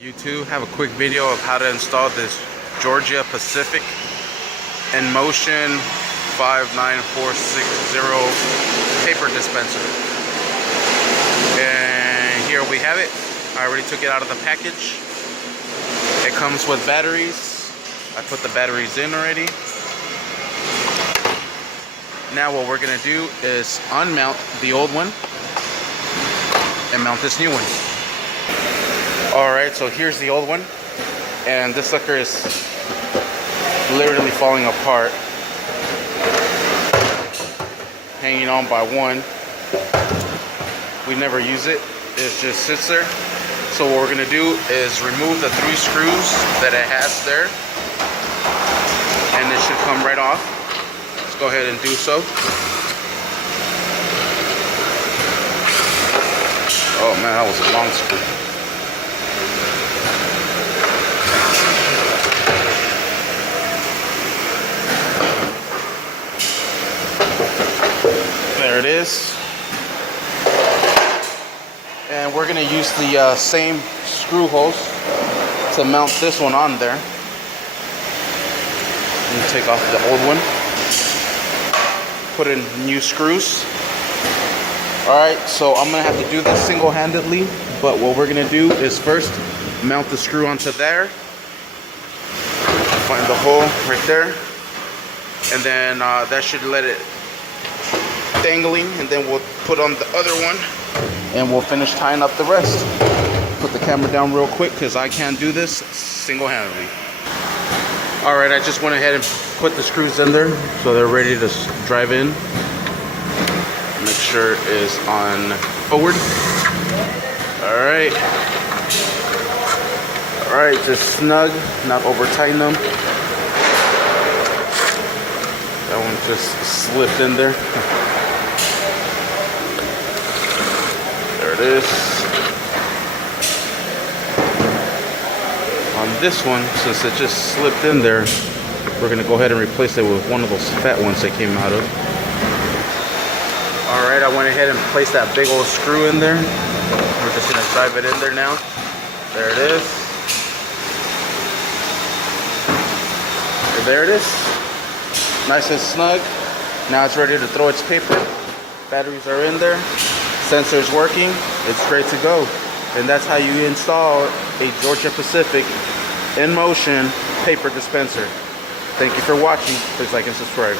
YouTube, have a quick video of how to install this Georgia Pacific enMotion 59460 paper dispenser. And here we have it. I already took it out of the package. It comes with batteries. I put the batteries in already. Now what we're gonna do is unmount the old one and mount this new one. Alright, so here's the old one, and this sucker is literally falling apart, hanging on by one. We never use it, it just sits there. So what we're going to do is remove the 3 screws that it has there, and it should come right off. Let's go ahead and do so. Oh man, that was a long screw. There it is. And we're going to use the same screw holes to mount this one on there. And take off the old one. Put in new screws. Alright, so I'm going to have to do this single-handedly. But what we're going to do is first mount the screw onto there. Find the hole right there. And then that should let it dangling, and then we'll put on the other one and we'll finish tying up the rest. Put the camera down real quick because I can't do this single-handedly. Alright, I just went ahead and put the screws in there so they're ready to drive in. Make sure it is on forward. Alright, just snug, not over tighten them. That one just slipped in there. There it is. On this one, since it just slipped in there, we're going to go ahead and replace it with one of those fat ones that came out of. Alright, I went ahead and placed that big old screw in there. We're just going to drive it in there now. There it is. There it is. Nice and snug. Now it's ready to throw its paper. Batteries are in there. Sensor is working. It's ready to go. And that's how you install a Georgia Pacific enMotion paper dispenser. Thank you for watching. Please like and subscribe.